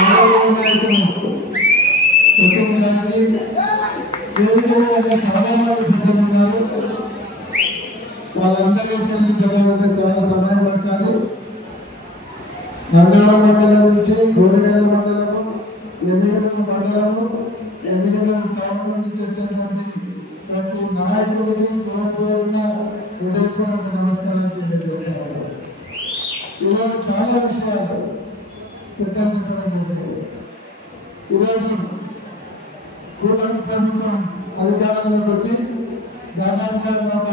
చాలా మంది పెద్దలు ఉన్నారు. వాళ్ళందరి చదవాలంటే చాలా సమయం పడుతుంది. నంద్యాల మండలం నుంచి గోడగల్ల మండలము, ఎమ్మిగనూరు మండలము, ఎమ్మిగనూరు టౌన్ నుంచి వచ్చినటువంటి ప్రతి నాయకుడికి కోల్పోయిన హృదయపూర్వక నమస్కారం తెలియజేస్తాను. ఈరోజు చాలా విషయాలు పెద్దలు చెప్పడం జరిగింది. ఈరోజు కూటమి ప్రభుత్వం అధికారంలోకి వచ్చి దాదాపుగా ఒక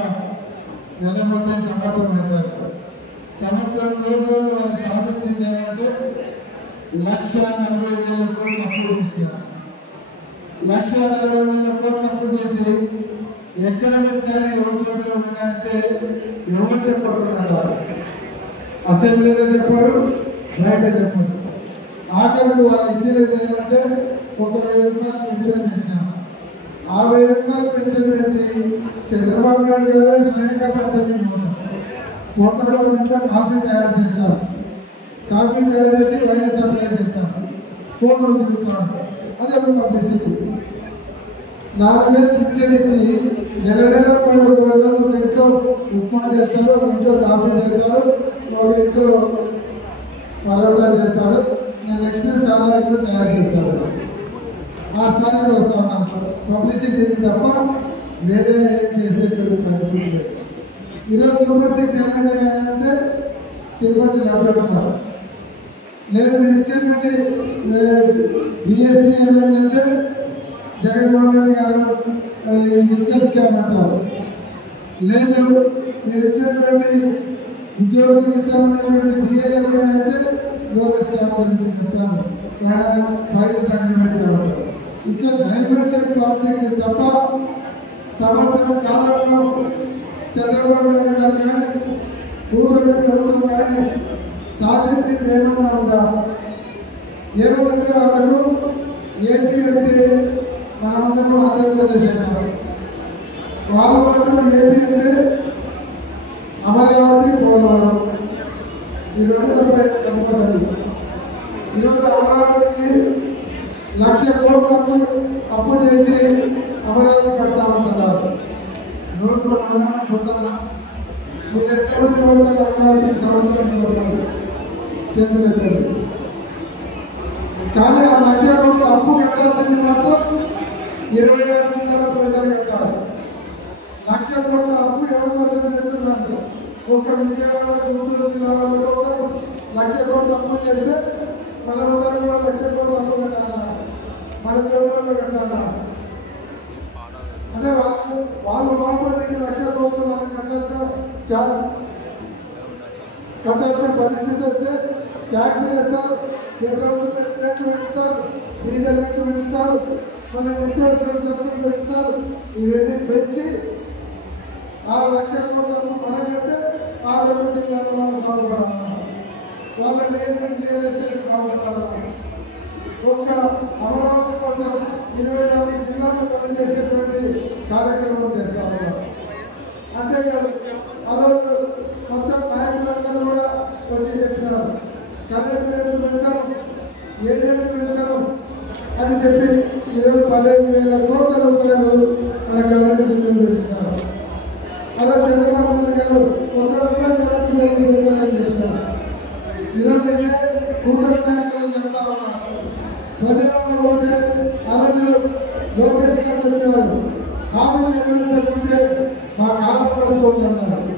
నెల మొత్తం సంవత్సరం అవుతారు. సంవత్సరం రోజులు వాళ్ళు సాధించింది ఏమంటే 1,40,000 కోట్లు అప్పులు చేస్తున్నారు. 1,40,000 కోట్లు అప్పులు చేసి ఎక్కడ పెట్టాలి, ఎవరి చోట్ల ఉన్నాయంటే ఎవరు చెప్పకుండా అసెంబ్లీలో చెప్పారు, బయట చెప్పారు. ఆఖరికి వాళ్ళు ఇచ్చేది ఏమంటే 1,000 రూపాయలు పెన్షన్ పెంచాం. ఆ 1,000 రూపాయలు పెన్షన్ పెంచి చంద్రబాబు నాయుడు గారు స్వయంగా పెన్షన్ పోతాడు. వాళ్ళ ఇంట్లో కాఫీ తయారు చేస్తారు. కాఫీ తయారు చేసి వైన్ సప్లై తెచ్చారు. ఫోన్లో తిరుగుతున్నాడు. అదే ఒక పబ్లిసిటీ. 4,000 పెన్షన్ ఇచ్చి నెల నెల ఒక ఇంట్లో ఉప్మా చేస్తాడు, ఒక ఇంట్లో కాఫీ చేస్తాడు, ఒక ఇంట్లో పరోటా చేస్తాడు, నెక్స్ట్ సాలాడ్లు తయారు చేస్తాడు. ఆ స్థాయికి వస్తూ ఉన్నాను. పబ్లిసిటీ తప్ప వేరే చేసేటువంటి పరిస్థితి లేదు. ఈరోజు సూపర్ 6 ఏమంటే తిరుపతి లడ్డు అంటారు. లేదు మీరు ఇచ్చేటువంటి బిఎస్సీ ఏమైందంటే జగన్మోహన్ రెడ్డి గారు లిక్కర్ స్కామ్ అంటారు. లేదు మీరు ఇచ్చినటువంటి ఉద్యోగులకు సంబంధించినటువంటి డిఏలు ఏమైనాయంటే యోగ స్కామ్ గురించి చెప్తాను. ఫైల్ తగిలిపెట్టారు. ఇట్లా డైవర్షన్ పాలిటిక్స్ తప్ప సంవత్సరం కాలంలో చంద్రబాబు నాయుడు గారు కానీ కూటమి ప్రభుత్వం కానీ సాధించింది ఏమన్నా ఉందా? ఏమంటే వాళ్ళకు ఏపీ అంటే మనమందరం ఆంధ్రప్రదేశ్ అన్నారు. వాళ్ళు మాత్రం ఏపీ అంటే అమరావతి, పోలవరం ఈ రెండు తప్ప కనుకోండి. ఈరోజు అమరావతికి 1,00,000 కోట్ల అప్పు చేసి అమరావతి కట్టామంటున్నారు. రోజు మనం పోతామా? మీరు ఎంతమంది పోతారు అమరావతికి సంవత్సరం కోసం చేతులెత్తారు? కానీ ఆ 1,00,000 కోట్ల అప్పు కట్టాల్సింది మాత్రం 26 జిల్లాల ప్రజలు కట్టాలి. 1,00,000 కోట్ల అప్పు ఎవరి కోసం చేస్తున్నారు? ఒక విజయవాడ, గుంటూరు జిల్లా వాళ్ళ కోసం 1,00,000 కోట్ల అప్పు చేస్తే మనమందరం కూడా 1,00,000 కోట్ల అప్పు కట్టాలా? మన జగన్లో కట్టాలా? అంటే వాళ్ళు బాగుపడికి 1,00,000 కోట్లు మనం కట్టాల్సిన పరిస్థితి వస్తే ట్యాక్స్ వేస్తారు, పెట్రోల్ రేట్లు పెంచుతారు, డీజిల్ రేట్లు పెంచుతారు, మన నిత్యావసర సరుకులు పెంచుతారు. ఇవన్నీ పెంచి ఆ 1,00,000 కోట్ల మనం పెడితే ఆ 2 జిల్లాలో వాళ్ళు బాగుపడాలి. వాళ్ళ రియల్ ఎస్టేట్ బాగుపడాలి. ఒక్క అమరావతి కోసం 24 జిల్లాలు పనిచేసేటువంటి కార్యక్రమం చేస్తారు. అంతేకాదు ఆ రోజు మొత్తం నాయకులందరూ కూడా వచ్చి చెప్పినారు, కరెంటు రేట్లు పెంచాము, ఏ రేట్లు పెంచాము అని చెప్పి ఈరోజు 15,000 కోట్ల రూపాయలు మన కరెంటు బిల్లులు పెంచినారు. అలా చంద్రబాబు నాయుడు గారు ₹1 కరెంటు బిల్లు పెంచాలని చెప్పినారు. ఈరోజు ఇదే కూటమి నాయకులు చెప్తా ఉన్నారు. ప్రజలలో పోతే ఆ రోజు లోకేష్ గారు చెప్పినారు, హామీలు నెరవేర్చకుంటే మా కాలం పట్టుకుంటున్నారు.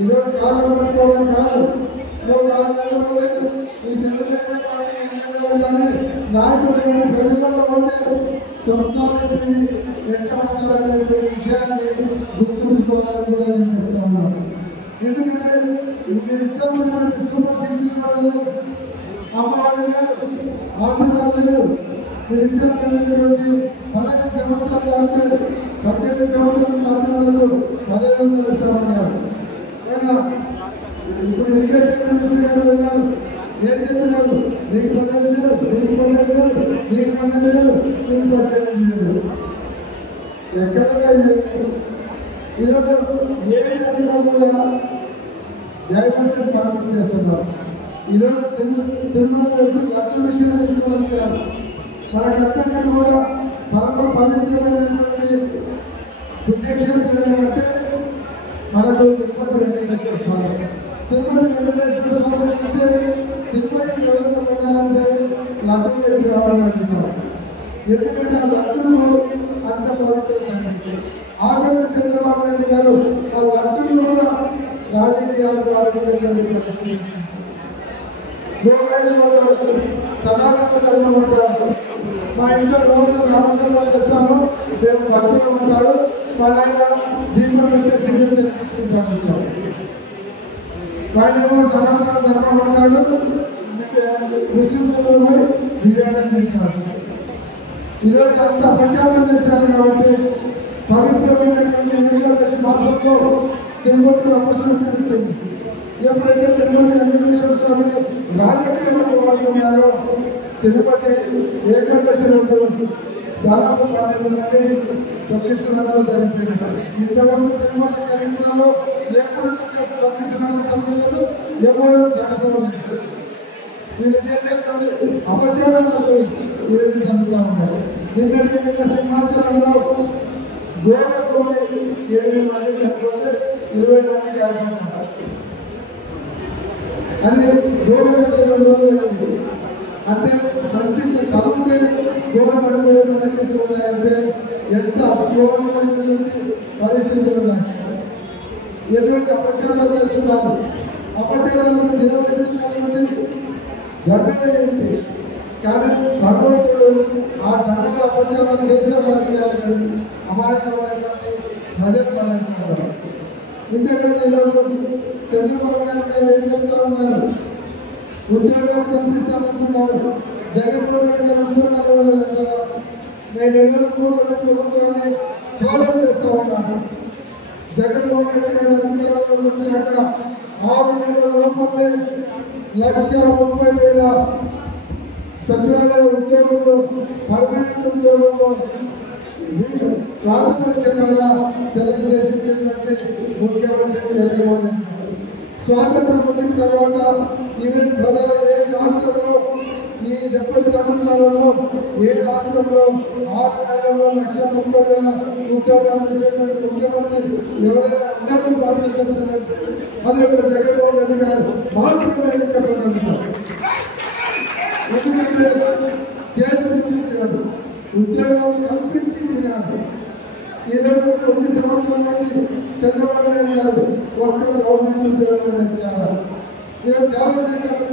ఈరోజు కాలం పట్టుకోవడం కాదు. 6 నెలలు పోతే ఈ తెలుగుదేశం పార్టీ ఎమ్మెల్యేలు కానీ నాయకులు కానీ ప్రజలలో పోతే చొక్కాలెట్టి ఎక్కడనే విషయాన్ని గుర్తుంచుకోవాలని కూడా నేను చెప్తా ఉన్నాను. ఎందుకంటే మీరు ఇష్టమైనటువంటి సూపర్ 6 అమ్మవాడు లేదు, ఆశీర్వాదం లేదు. మీరు ఇష్టమైనటువంటి 15 సంవత్సరాలు దాటితే 18 సంవత్సరాలు దాటిన వాళ్ళకు 15,000 ఇస్తామన్నారు. అయినా ఇప్పుడు ఇరిగేషన్ మినిస్టర్ గారు విన్నారు, ఏం చెప్పినారు? నీకు 15,000, నీకు 15,000, నీకు 15,000, నీకు 18,000. ఎక్కడగా ఈరోజు ఏ అడిగినా కూడా డైవర్షన్ పార్టీ చేస్తున్నారు. ఈరోజు తిరుమల లడ్డు విషయం తీసుకుని వచ్చి పెట్టారు. మనకందరికీ కూడా పరమ పవిత్రమైనటువంటి పుణ్యక్షేత్రం ఏమంటే మనకు తిరుపతి వెంకటేశ్వర స్వామి. తిరుపతి వెంకటేశ్వర స్వామి అంటే తిరుపతికి ఎవరైనా వెళ్ళాలంటే లడ్డూ తెచ్చి రావాలని అంటున్నారు. ఎందుకంటే ఆ లడ్డూలు అంత పవిత్రమైనది. ఆఖరి చంద్రబాబు నాయుడు గారు ఆ లడ్డూలు కూడా రాజకీయాలకు వాడుకునేటువంటి సనాతన ధర్మం అంటాడు. మా ఇంట్లో రోజు రామచంద్ర చేస్తాను, మేము భక్తులు ఉంటాడు, మా నాయన దీపం పెట్టే సిగరెట్ తెప్పించుకుంటాడు. ఆయన సనాతన ధర్మం అంటాడు, ముస్లింలలో బిర్యానీ తింటాడు. ఈరోజు అంత ప్రచారం చేశారు కాబట్టి పవిత్రమైనటువంటి ఏకాదశి మాసంలో తిరుపతిలో అపశృతి వచ్చింది. ఎప్పుడైతే తిరుపతి వెంకటేశ్వర స్వామిని రాజకీయంలో వాడుతున్నారో తిరుపతి ఏకాదశి రోజు దాదాపు 12 మంది తొక్కిస్తున్నట్లు జరిగిపోయినారు. ఇంతవరకు తిరుపతి చరిత్రలో ఎప్పుడు తొక్కిస్తున్నట్లు జరగలేదు, ఎవరు జరగలేదు. వీళ్ళు చేసేటువంటి అపచారాలకు వీళ్ళు జరుగుతూ ఉన్నారు. నిన్న సింహాచలంలో గోడ కోరి 8 మంది చనిపోతే 20 మంది గాయపడ్డారు. అది గోడ కట్టే 2 రోజులు అంటే మనిషికి తలకే గోడ పడిపోయే పరిస్థితులు ఉన్నాయంటే ఎంత అద్భుతమైనటువంటి పరిస్థితులు ఉన్నాయి. ఎటువంటి అపచారాలు చేస్తున్నారు, అపచారాలను నిర్వహిస్తున్నటువంటి దండన ఏంటి? కానీ భగవంతుడు ఆ దండన అపచారాలు చేసే వాళ్ళకి అమాయకమైనటువంటి ప్రజలు మనకు. ఇంతేకాదు ఈరోజు చంద్రబాబు నాయుడు గారు ఏం చెప్తా ఉన్నారు, ఉద్యోగాలు కల్పిస్తానంటున్నాడు. జగన్మోహన్ రెడ్డి గారు ఉద్యోగాలు ఇవ్వలేదంటున్నారు. నేను ఈరోజు కూడా ప్రభుత్వాన్ని ఛాలెంజ్ చేస్తూ ఉన్నాను. జగన్మోహన్ రెడ్డి గారు అధికారంలోకి వచ్చినాక 6 నెలల లోపలే 1,30,000 సచివాలయ ఉద్యోగంలో పర్మనెంట్ ఉద్యోగంలో రాత పరీక్ష ద్వారా సెలెక్ట్ చేసి ఇచ్చినటువంటి ముఖ్యమంత్రి జగన్మోహన్ రెడ్డి. స్వాతంత్రం వచ్చిన తర్వాత ఈవెన్ ప్రధాని ఏ రాష్ట్రంలో ఈ 70 సంవత్సరాలలో ఏ రాష్ట్రంలో 6 నెలల్లో 1,30,000 ఉద్యోగాలు ఇచ్చేటువంటి ముఖ్యమంత్రి ఎవరైనా అందరూ భారతదేశంలో అది ఒక జగన్మోహన్ రెడ్డి గారు మాత్రమే చెప్పగలుగుతారు. ఎందుకంటే చేసి చూపించినాడు, ఉద్యోగాలు కల్పించి ఇచ్చినాడు. ఈరోజు వచ్చే సంవత్సరం అనేది చంద్రబాబు నాయుడు గారు ఒక్క గవర్నమెంట్ ఉద్యోగం ఇచ్చారు. ఈరోజు చాలా దేశాలు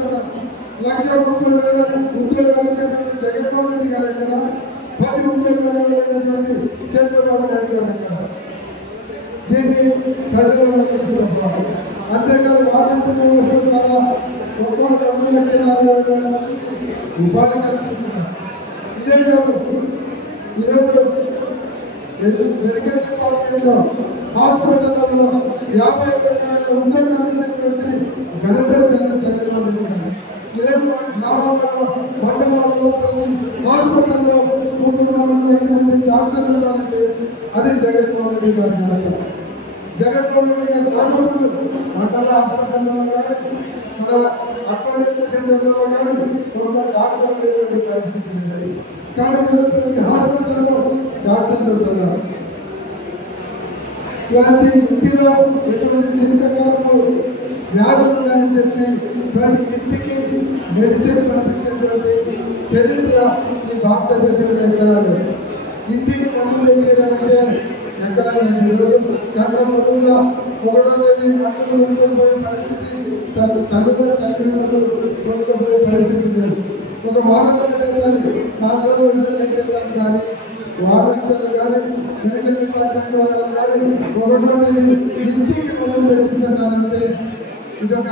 1,30,000 ఉద్యోగాలు ఇచ్చినటువంటి జగన్మోహన్ రెడ్డి గారు ఎక్కడ, 10 ఉద్యోగాలు ఇవ్వలేనటువంటి చంద్రబాబు నాయుడు గారు ఎక్కడ? దీన్ని ప్రజలలో తీసుకురావాలి. అంతేకాదు వాలంటీర్ వ్యవస్థ ద్వారా ఒక్కో 2,60,000 మందికి ఉపాధి కల్పించినారు. ఇదే కాదు ఈరోజు మెడికల్ డిపార్ట్మెంట్లో హాస్పిటళ్లలో 52,000 ఉద్యోగాలు ఇచ్చినటువంటి ఘనత జగన్మోహన్ రెడ్డి గారు. ఈరోజు గ్రామాలలో మండలాలలో హాస్పిటల్లో 3,5 మంది డాక్టర్లు ఉంటారంటే అది జగన్మోహన్ రెడ్డి గారి ఘనత. జగన్మోహన్ రెడ్డి గారు రానప్పుడు మండల హాస్పిటల్లో కానీ మన అక్కడైతే సెంటర్లలో కానీ ఒక డాక్టర్ లేనటువంటి పరిస్థితి ఉంది. కానీ హాస్పిటల్లో డాక్టర్లు ఉంటున్నారు. ప్రతి ఇంటిలో ఎటువంటి దీర్ఘకాలము వ్యాధులు ఉన్నాయని చెప్పి ప్రతి ఇంటికి మెడిసిన్ పంపించేటువంటి చరిత్ర ఈ భారతదేశంలో ఎక్కడా లేదు. ఇంటికి మందులు తెచ్చేయాలంటే ఎక్కడా లేదు. ఈరోజు కన్నా ముందుగా 1వ తేదీ మందులు కొనుక్కోపోయే పరిస్థితి, తల్లిదండ్రులు కొనుక్కోపోయే పరిస్థితి లేదు. ఒక వారంలో కానీ 4 రోజులు అయిపోతాను కానీ వాలంటీర్లు కానీ మెడికల్ డిపార్ట్మెంట్ వాళ్ళు కానీ 1వ తేదీ ఇంటికి మందులు తెచ్చిస్తున్నారంటే ఇదొక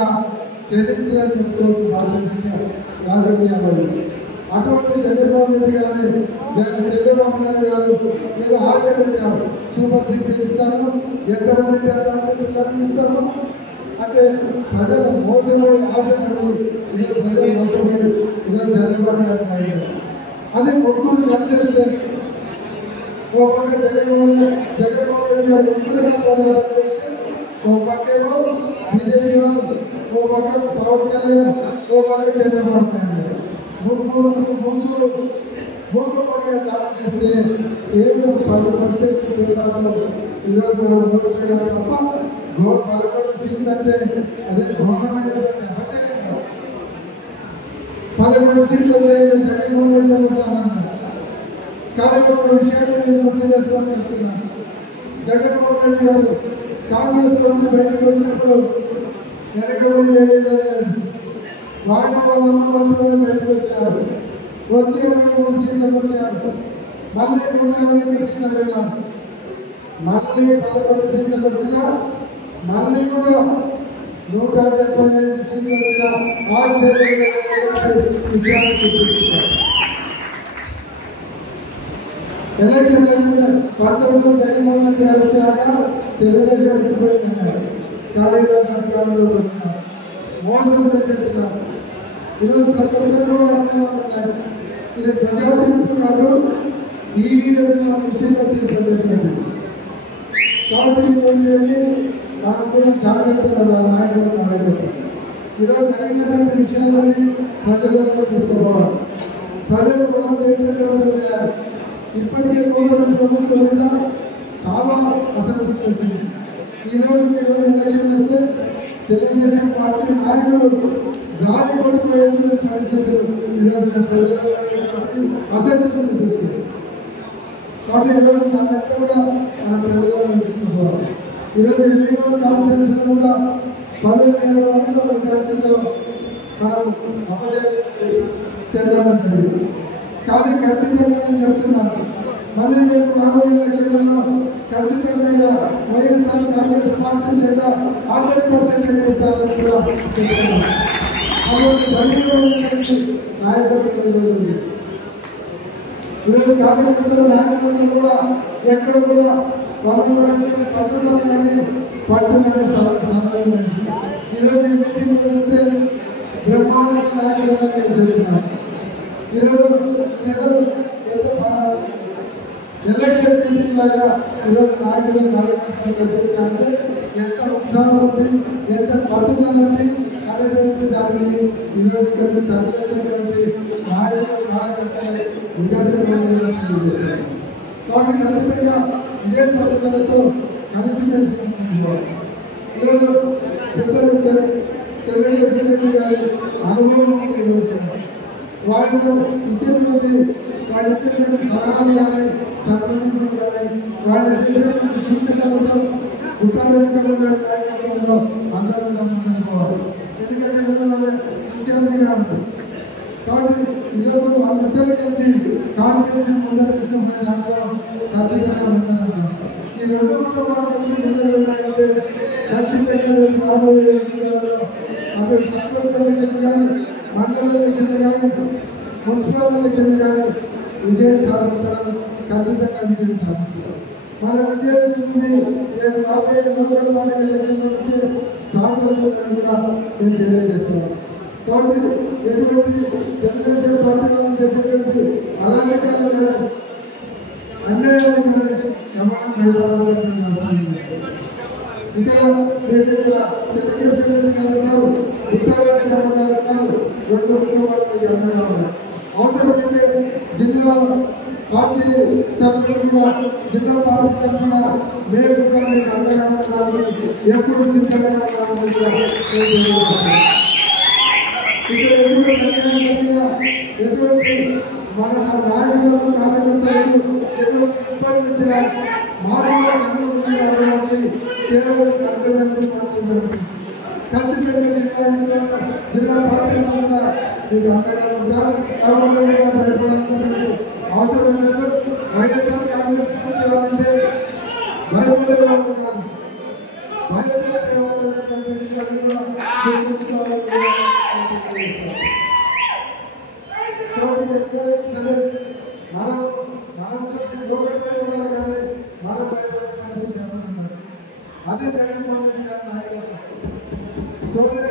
చరిత్ర అని చెప్పుకోవచ్చు భారతదేశ రాజకీయాల్లో. అటువంటి జగన్మోహన్ రెడ్డి గారిని చంద్రబాబు నాయుడు గారు ఏదో ఆశ పెట్టారు, సూపర్ 6 ఇస్తాను, ఎంతమందికి ఎంతమంది పిల్లలకి ఇస్తాము అంటే ప్రజలు మోసపోయి ఆశ పడి ఇది ప్రజలు మోసపోయి ఈరోజు చంద్రబాబు నాయుడు అది ముగ్గురు కలిసేస్తే ఓ పక్క జగన్మోహన్ రెడ్డి గారు ముగ్గురుగా పోరాటం చేస్తే ఓ పక్కేమో బీజేపీ వాళ్ళు, ఓ పక్క పవన్ కళ్యాణ్, ఓ పక్క చంద్రబాబు నాయుడు. మూకుపడిగా దాడి చేస్తే కేవలం 10% తేడాలో ఈరోజు ఓటు వేయడం తప్ప 11 సీట్లు అంటే అదే ఘోరమైనటువంటి అపజయం. 11 సీట్లు వచ్చాయి జగన్మోహన్ రెడ్డి వస్తానన్నారు. కానీ ఒక విషయాన్ని నేను గుర్తు చేసుకోవాలని చెప్తున్నాను. జగన్మోహన్ రెడ్డి గారు కాంగ్రెస్ నుంచి బయటకు వచ్చినప్పుడు వెనకబడి ఏలేదు. వాయిన వాళ్ళమ్మ మాత్రమే బయటకు వచ్చారు. వచ్చి 23 సీట్లకు వచ్చారు. మళ్ళీ 121 సీట్లకు వెళ్ళారు. మళ్ళీ 11 సీట్లకు వచ్చినా మళ్ళీ కూడా 175 సీట్లు వచ్చిన విషయాన్ని చూపించారు. ఎలక్షన్ 19 జగన్మోహన్ రెడ్డి గారు వచ్చినాక తెలుగుదేశం ఎత్తిపోయిందన్నారు. కానీ ఈరోజు అధికారంలోకి వచ్చినారు. మోసం చేసి వచ్చినారు. ఈరోజు ప్రతి ఒక్కరు కూడా అనుమానాలు ఉన్నాయి. ఇది ప్రజా తీర్పు కాదు, ఈవీఎం మిషన్ల తీర్పు అనేటువంటి. కాబట్టి ఇటువంటి మనం కూడా జాగ్రత్తగా నాయకులకు అడగదు. ఈరోజు జరిగినటువంటి విషయాలని ప్రజలలో తీసుకోవాలి. ప్రజలు మనం చైతన్యవంతం చేయాలి. ఇప్పటికే కూడా ప్రభుత్వం మీద చాలా అసంతృప్తి వచ్చింది. ఈరోజు ఎలక్షన్ వస్తే తెలుగుదేశం పార్టీ నాయకులు గాలి కొట్టుకుపోయేటువంటి పరిస్థితులు ఈరోజు ప్రజలలో అసంతృప్తి చూస్తుంది. కాబట్టి ఈరోజు దాన్నంతా కూడా మన ప్రజలలో తీసుకుపోవాలి. ఈరోజు ఎమ్మెల్యే కాన్స్టిట్యూన్సీలో కూడా 15,000 మెజార్టీతో మనం అపజయం చెందడం జరిగింది. కానీ ఖచ్చితంగా నేను చెప్తున్నాను, మళ్ళీ రేపు రాబోయే ఎలక్షన్లలో ఖచ్చితంగా వైఎస్ఆర్ కాంగ్రెస్ పార్టీ జెండా 100% ఎగిరిస్తారని కూడా చెప్తున్నాను. కాబట్టి బలీయమైనటువంటి నాయకత్వం ఈరోజు కార్యకర్తలు నాయకులందరూ కూడా ఎక్కడ కూడా వాళ్ళు పట్టుదల కానీ పట్టు కానీ సమాధానమైంది. ఈరోజు ఈ మీటింగ్లో చూస్తే బ్రహ్మాండంగా నాయకులందరూ కలిసి వచ్చినారు. ఈరోజు ఏదో ఎలక్షన్ మీటింగ్ లాగా ఈరోజు నాయకులు కార్యకర్తలు కలిసి వచ్చారంటే ఎంత ఉత్సాహం ఉంది, ఎంత పట్టుదల ఉంది అనేటువంటి దానిని ఈరోజు ఇక్కడ తరలించినటువంటి నాయకులు కార్యకర్తలు నిదర్శనం. కాబట్టి ఖచ్చితంగా ఇదే పట్టుదలతో కలిసిమెలిసి ముందుకోవాలి. ఈరోజు పెద్దలు చంద్రశేఖర్ రెడ్డి గారి అనుభవం వాళ్ళు ఇచ్చినటువంటి సలహాలు కానీ సంప్రదింపులు కానీ వాళ్ళు చేసేటువంటి సూచనలతో కుట్రారెడ్డి గారి నాయకత్వంలో అందరూ ముందుకోవాలి. ఎందుకంటే ఈరోజు ఆమె ఇన్ఛార్జిగా ఉంది. కాబట్టి ఈరోజు వాళ్ళిద్దరు కలిసి కాన్స్టిట్యూషన్ ముందర తీసుకుపోయే దాంట్లో ఖచ్చితంగా ఉందన్నారు. ఈ రెండు కుటుంబాలు కలిసి ముందర ఉన్నాయంటే ఖచ్చితంగా రాబోయే ఎన్నికలలో అటు సర్పంచ్ ఎలక్షన్ కానీ, మండల ఎలక్షన్ కానీ, మున్సిపల్ ఎలక్షన్ కానీ విజయం సాధించడం ఖచ్చితంగా విజయం సాధిస్తారు. మన విజయం ఉంటుంది రేపు రాబోయే లోకల్ బాడీ ఎలక్షన్ నుంచి స్టార్ట్ అవుతుందని కూడా నేను తెలియజేస్తున్నాను. కాబట్టి ఎటువంటి తెలుగుదేశం పార్టీ వాళ్ళు చేసేటువంటి అరాచకాలు కానీ అన్యాయాలు కానీ ఎవరైనా భయపడాల్సిన అవసరం లేదు. ఇక్కడ మీరు ఇక్కడ చంద్రశేఖర్ రెడ్డి గారు ఉన్నారు, కుట్రారెడ్డి గారు ఉన్నారు, రెండు కుటుంబాలు మీకు అండగా ఉన్నారు. అవసరమైతే జిల్లా పార్టీ తరఫున మేము కూడా మీకు అండగా ఉండడానికి ఎప్పుడు సిద్ధంగా ఉన్నామని కూడా ఇక్కడ ఎటువంటి మన నాయకులకు కార్యకర్తలకు ఎటువంటి ఇబ్బంది వచ్చినా మార్పుగా కనుగొనడానికి కేవలం అడ్డమెందుకు మాత్రమే. ఖచ్చితంగా జిల్లా పార్టీ కూడా మీకు అండగా ఉంటారు. ఎవరు కూడా భయపడాల్సిన అవసరం లేదు. వైఎస్ఆర్ కాంగ్రెస్ పార్టీ వాళ్ళంటే భయపడే వాళ్ళు కాదు, భయపెట్టే వాళ్ళు అనేటువంటి విషయాన్ని కూడా గుర్తుంచుకోవాలని ఎక్కడైనా సరే మనం చూసి లోకంగా కూడా కానీ మనం భయపడే పరిస్థితి ఏమన్నారు. అదే జగన్మోహన్ రెడ్డి గారి నాయకత్వం. సోనియా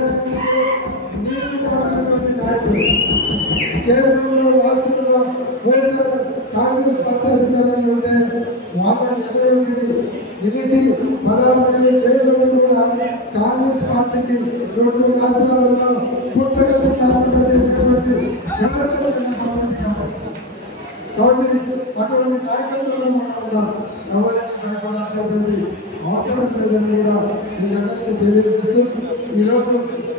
గాంధీకి నీళ్లు కావాలన్నటువంటి నాయకుడు. కేంద్రంలో రాష్ట్రంలో వైఎస్ఆర్ కాంగ్రెస్ పార్టీ అధికారంలో ఉంటే వాళ్ళని ఎదురుండి నిలిచి 16 ఏళ్ళు జైలు కూడా కాంగ్రెస్ పార్టీకి 2 రాష్ట్రాలలో పుట్టగతి లేకుండా చేసేటువంటి కాబట్టి అటువంటి నాయకత్వంలో మనం కూడా ఎవరికి భయపడాల్సినటువంటి అవసరం లేదని కూడా మీరందరికీ తెలియజేస్తూ ఈరోజు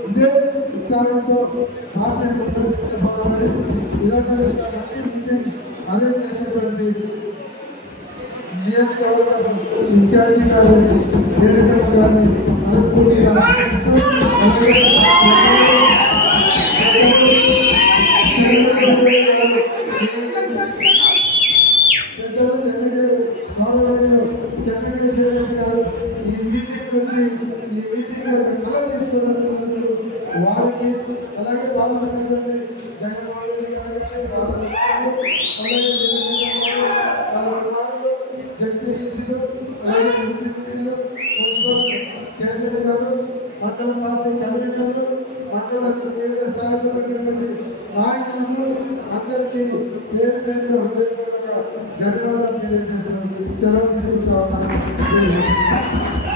ఇదే ఉత్సాహంతో పార్టీని ముందుకు తీసుకుపోవాలని ఈరోజు మంచి మీటింగ్ అరేంజ్ చేసినటువంటి నియోజకవర్గ ఇన్ఛార్జి గారు రేణుకమ్మ గారిని మనస్ఫూర్తిగా ఆశిస్తూ చెన్నకేశ్వరరెడ్డి గారు ఈ మీటింగ్ వచ్చి ఈ మీటింగ్ కళ తీసుకుని వారికి అలాగే పాల్గొన్నటువంటి జగన్మోహన్ రెడ్డి గారు జడ్పీటీసీలు అలాగే ఎంపీలు మున్సిపల్ చైర్మన్ గారు మండల పార్టీ కన్వీనర్లు మండల వివిధ స్థాయిలో ఉన్నటువంటి నాయకులను అందరికీ పేరు పేరు హృదయపూర్వక ధన్యవాదాలు తెలియజేస్తున్నాను. సెలవు తీసుకుంటా ఉన్నాను.